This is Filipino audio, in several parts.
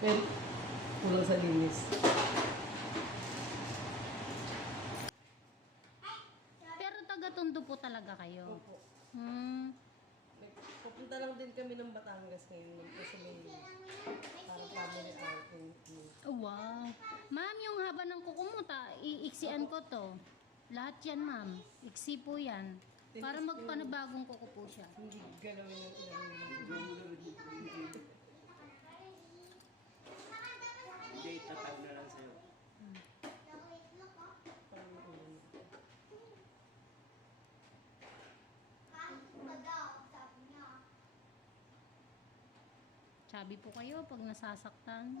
Pero, kulang sa linis. Pero taga-Tondo po talaga kayo. Opo. Hmm. Papunta lang din kami ng Batangas ngayon kasi may parang family outing. Oh, wow. Ma'am, yung haba ng kuko mo, iiksian ko to. Lahat yan, ma'am. Iksi po yan. Para magpanabagong kuko po siya. Hindi galawin yung ilang Hindi, itatag na lang sa'yo. Sabi po kayo pag nasasaktan.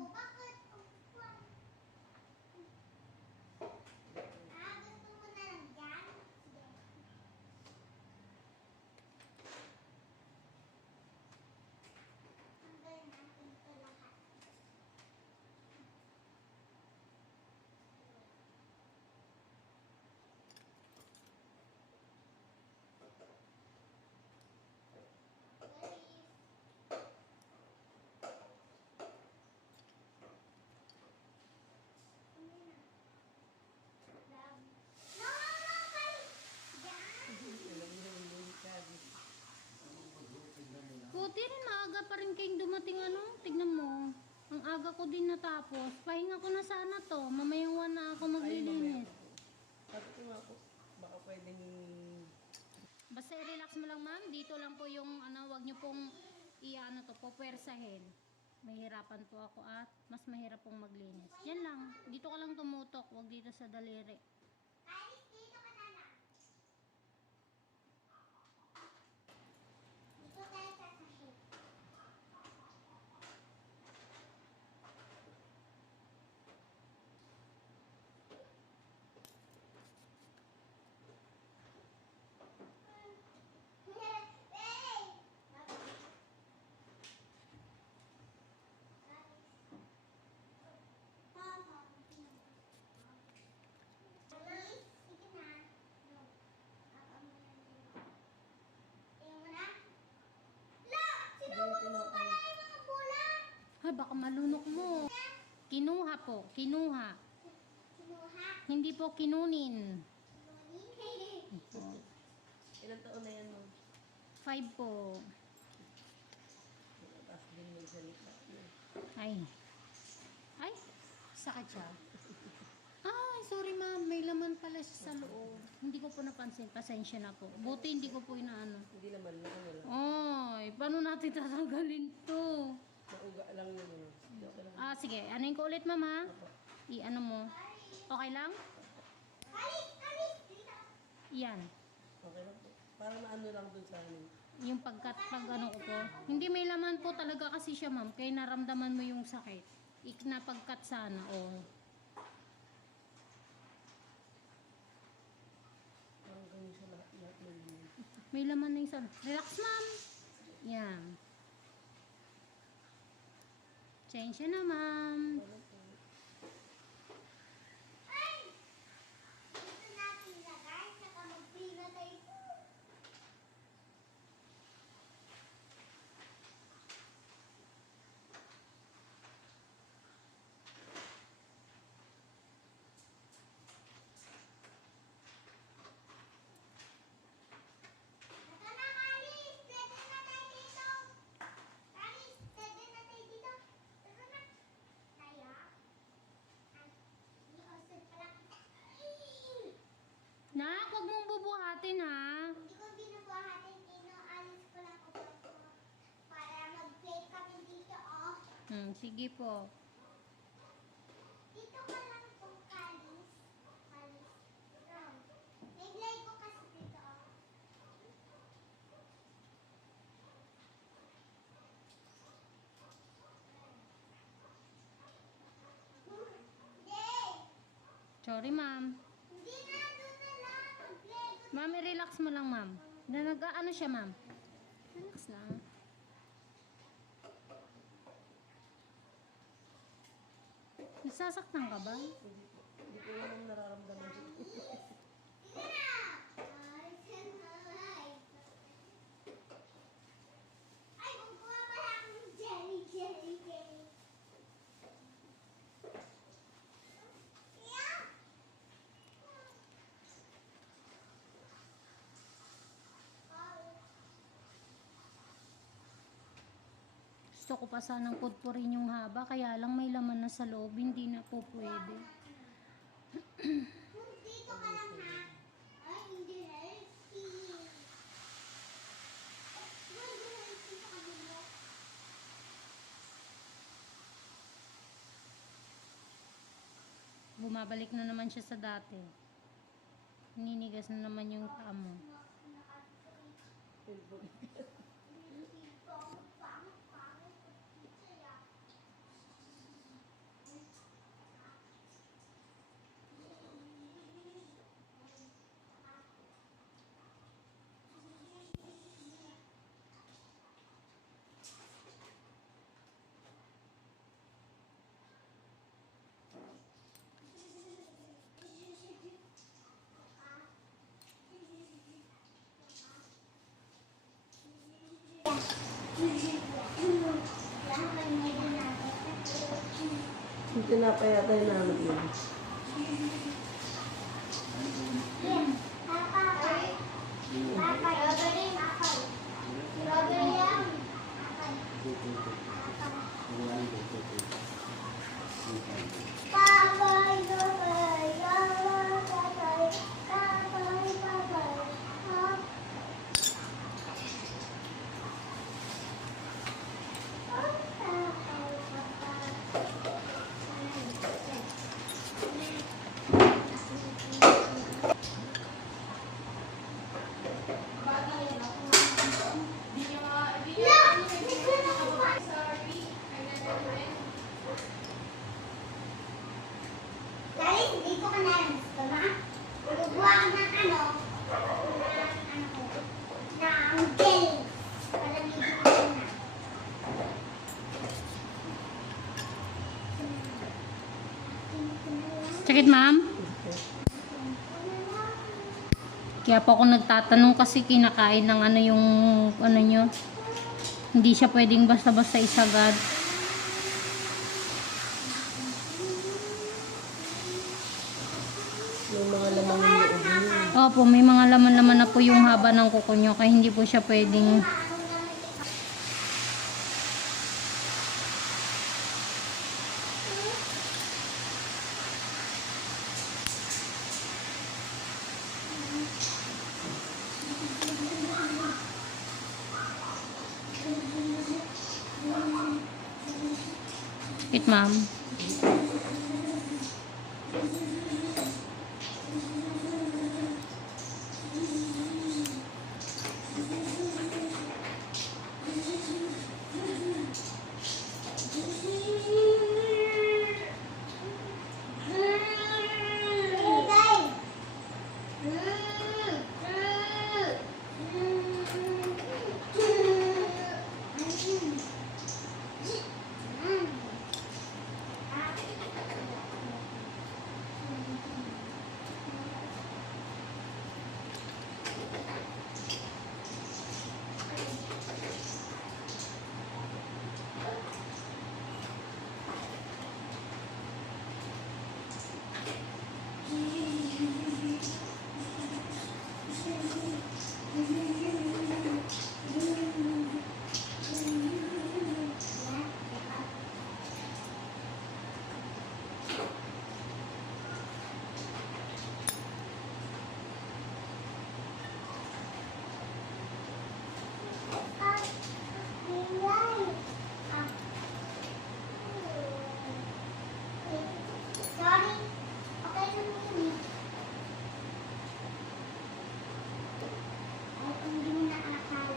Buti rin, maaga pa rin kayong dumating ano. Tignan mo. Ang aga ko din natapos. Pahinga ko na sana to. Mamayang na ako maglilinis. Sabi ko nga po, baka pwedeng Basta i-relax mo lang, ma'am. Dito lang po yung ano, wag niyo pong i-ano to, popwersahin. Mahirapan po ako at mas mahirap pong maglinis. Yan lang. Dito ka lang tumutok, wag dito sa daliri. Ay, baka malunok mo. Kinuha po, kinuha. Hindi po kinunin. ilang taon na yan mo. 5 po. Tapos din magsalita. Ay. Ay, sakit siya. Ay, sorry ma'am. May laman pala siya sa loob. Hindi ko po napansin. Pasensya na po. Buti hindi ko po inaano. Hindi naman lang ano lang. Ay, paano natin tatanggalin to? Mauga lang yun. Okay lang. Ah, sige. Anuin ko ulit, ma'am, ha? I-ano mo. Okay lang? Yan. Okay lang po. Parang naano lang dun sa amin. Yung pag ano ko po. Hindi may laman po talaga kasi siya, ma'am. Kaya naramdaman mo yung sakit. Napagkat sana, oh. Parang ganyan siya lahat ng yun. May laman na yung sana. Relax, ma'am. Yan. Change na, ma'am. Ano po? Nak, huwag mong bubuhatin, ha? Hindi ko binubuhatin, alis ko lang po para mag-play kami dito, oh. Sige po. Dito ka lang po, Kalis. Kalis. Naglay ko kasi dito, oh. Yay! Sorry, ma'am. Hindi na, doon na lang. Mag-play ko. Ma'am, i-relax mo lang, ma'am. Nag-ano siya, ma'am? Relax lang. Nasasaktan ka ba? Hindi ko naman nararamdaman dito. Sige na! Ay, sanay. Ay, kukuha pala akong jelly. Gusto ko pa sanang pudpurin yung haba, kaya lang may laman na sa loob, hindi na po pwede. Dito ka lang ha. Ay, hindi healthy. Hindi healthy sa kabilo. Bumabalik na naman siya sa dati. Ninigas na naman yung paa mo. Yung tinapay yata yung namin yun. Dito ka na lang gusto na. Bubuha ka ng ano, ng gel. Para dito ka na. Sakit, ma'am? Kaya po ako nagtatanong kasi kinakain ng ano yung ano nyo. Hindi siya pwedeng basta-basta isagad. Yung mga lamang yung loob yun. Opo, may mga laman-laman na po yung haba ng kuko nyo, kaya hindi po siya pwedeng. Sakit, ma'am? Sorry. Okay lang yun. Ay, hindi mo na akala.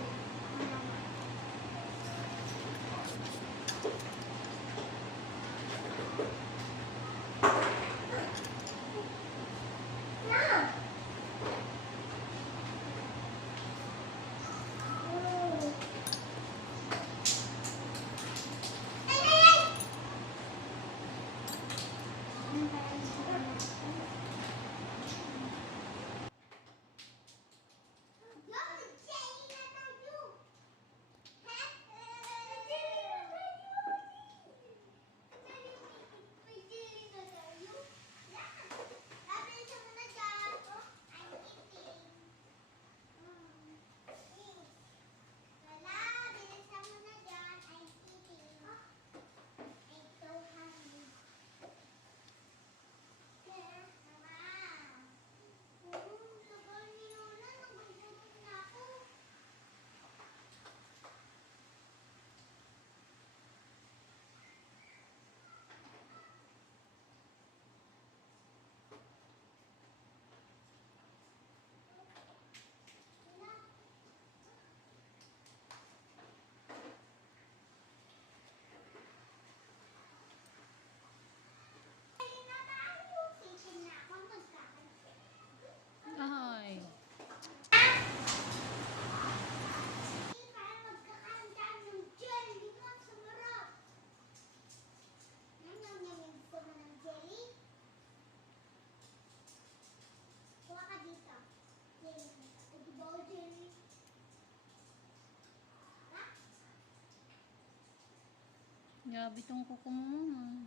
Grabe tong kuko mo, mama.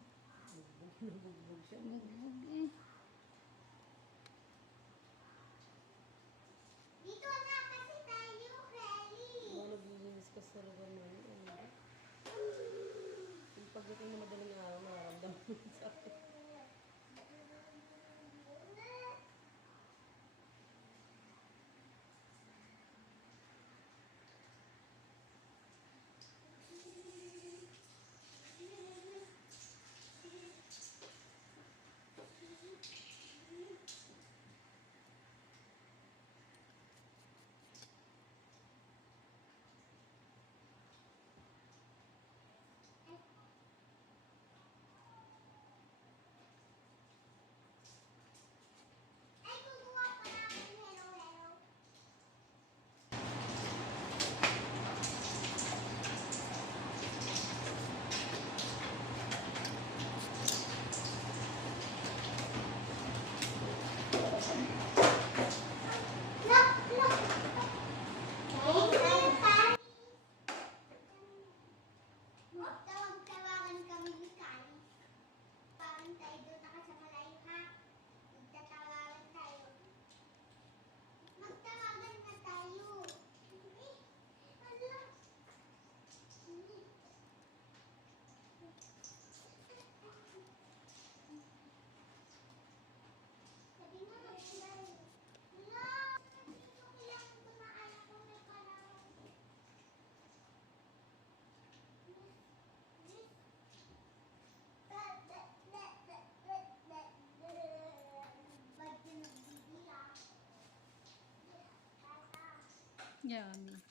Nabugbog siya. Bugbog eh. Dito na kasi tayo, Kelly. Mga naglilinis ka sa lugar namin. Yung pagdating na madaling araw, nararamdaman mo yun sa akin. Ay, kukuha pa namin. Hello, hello. Look, look. Tawag-tawagan kami ni Kali. Parang tayo doon nakasamalay, ha? Magtatawagan tayo. Magtawagan na tayo. Ala. Sabi nga magtawagan. Ala. Dito kailangan ko na alam kung may parang. Ba't yun nagbibilang? Yummy.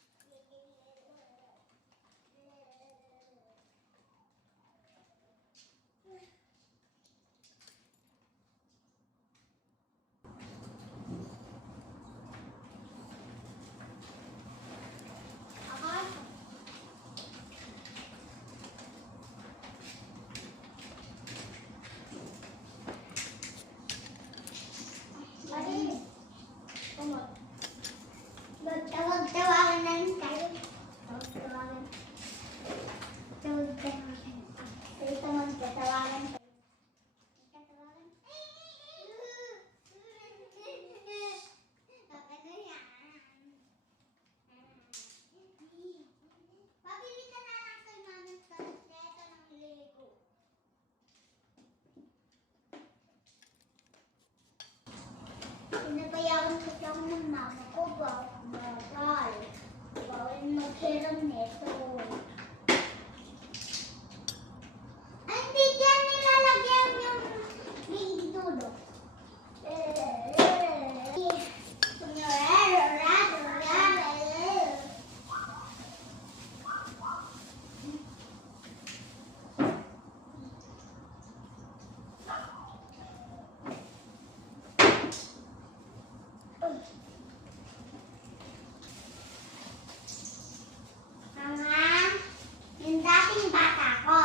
Magtawag-tawagan na rin tayo. Tawag-tawagan. Tawag-tawagan. Dito magtatawagan tayo. Magtatawagan. Ano yan? Pabili ka na lang kay Mami Neto ng Lego. Pinapayawan kasi ako ng mama ko, bawal. Bawal maghiram neto. Ay, hindi dyan nilalagyan yung baby dulo. Mama, yung dating bata ko,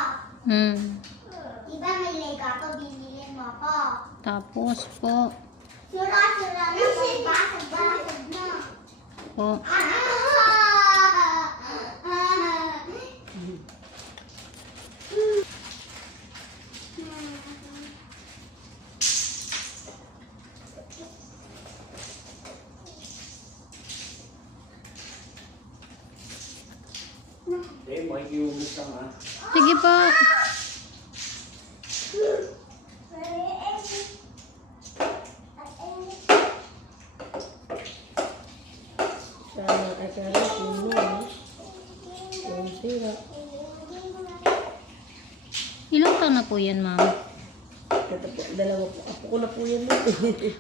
di ba may Lego ako, binili mo ako. Tapos po. Sura-sura na, basag-basag na. Po. Eh, makikiumus ka nga. Sige po. Sana ay kaya puno. Yung sira. Ilang taon na po yan, ma'am? Ito po, dalawa po. Apo ko na po yan.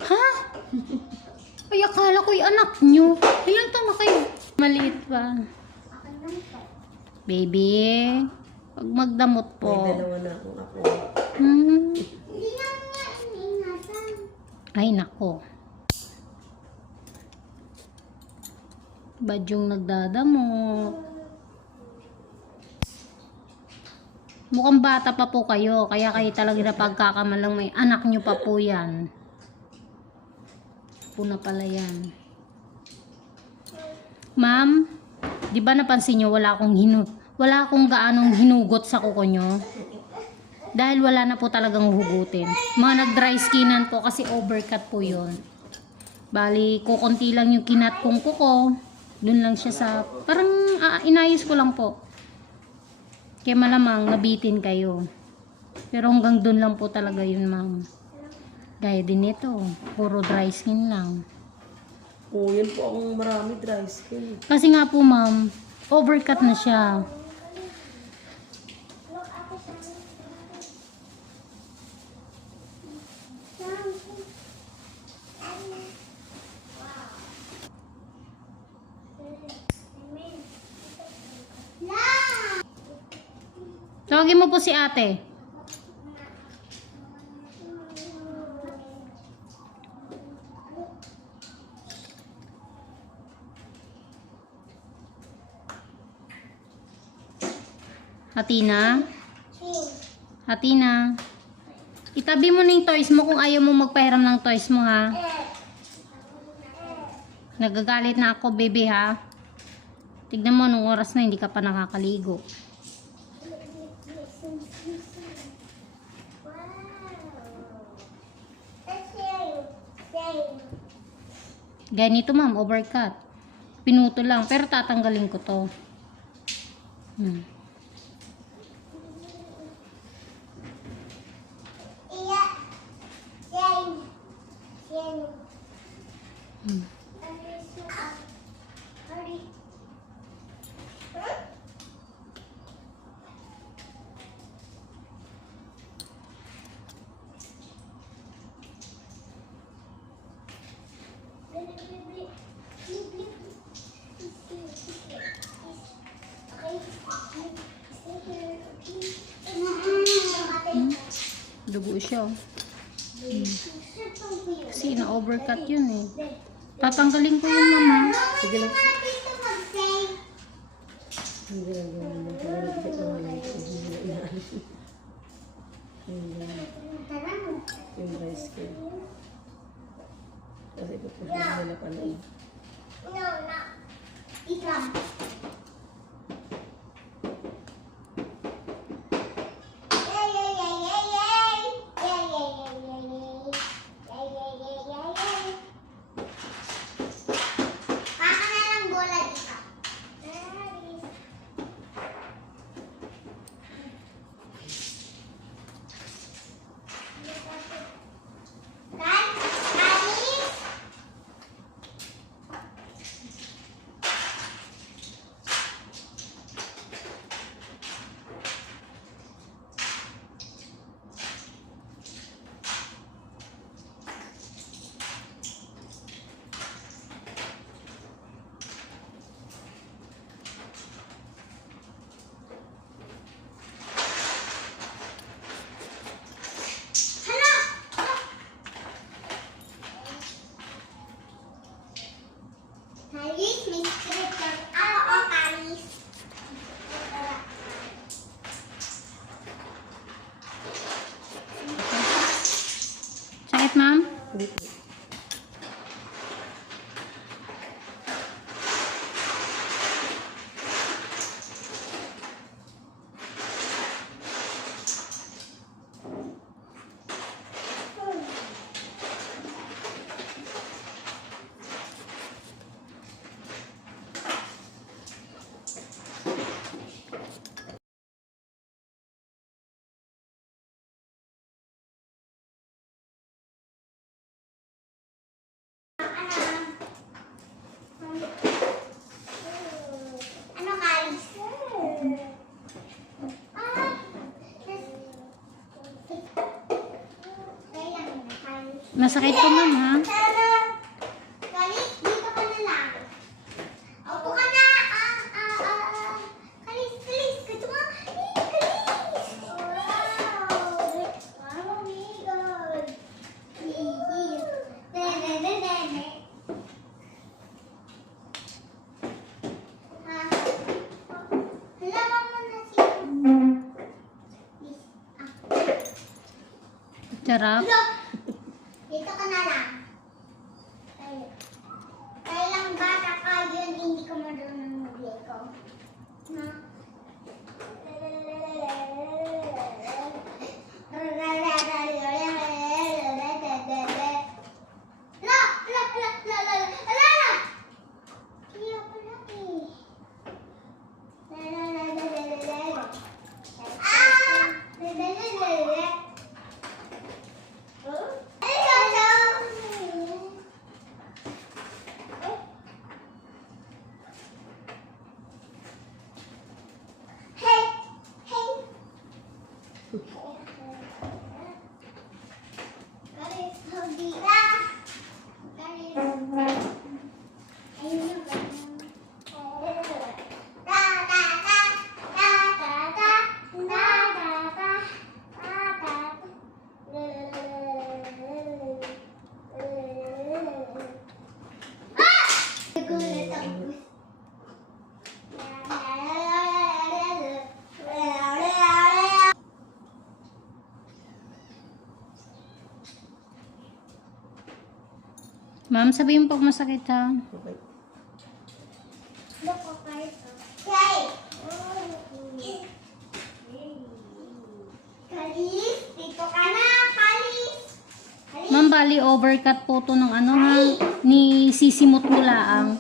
Ha? Ay, akala ko yung anak nyo. Ilang taon na kayo? Maliit pa. Baby, pag magdamot May po. dalawa na akong apo. Hindi namin nga iningatan. Ay, nako. Ba't yung nagdadamot? Mukhang bata pa po kayo, kaya kayo talaga na pagkakamalang may anak nyo pa po yan. Po na pala yan. Ma'am, di ba napansin nyo wala wala akong gaanong hinugot sa kuko nyo. Dahil wala na po talagang hugutin. Mga nag-dry skinan po kasi overcut po yun. Bali, kukunti lang yung kinat kong kuko. Dun lang siya sa, parang inayos ko lang po. Kaya malamang nabitin kayo. Pero hanggang dun lang po talaga yun, ma'am. Gaya din ito, puro dry skin lang. Oo, yun po akong marami dry skin. Kasi nga po, ma'am, overcut na siya. Tawagin mo po si ate. Hatina? Hatina? Itabi mo na yung toys mo kung ayaw mo magpahiram ng toys mo, ha? Nagagalit na ako, baby, ha? Tignan mo, nung oras na hindi ka pa nakakaligo. Ganito, ma'am, overcut. Pinuto lang, pero tatanggalin ko to. Dugo siya. Kasi na-overcut yun eh. Tatanggalin ko yun, mama. Sige lang. Hindi lang gawin mo. Pagalitigit mo lang. Hindi na inaalis. Yung dry skin. Kasi ito po nila pala eh. Ikram. Kalis, may secret lang. Oo, Kalis. Sakit, ma'am? Ano, Kalis? Masakit ko, ma'am, ha? Kalis, dito ka na lang. Upo ka na. Kalis, Kalis. Gusto mo? Kalis. Wow. Oh my God. Dene. Halaman mo na si... Charap. Dito ka na lang. Kaya lang bata ka yun, hindi ka marunong mag-lego. Na? Ma'am, sabihin po masakit ha. Okay. Kalis, dito ka na, Kalis. Ma'am, bali overcut po to ng ano ha. Ni sisimot ko laang.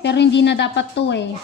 Pero hindi na dapat to eh.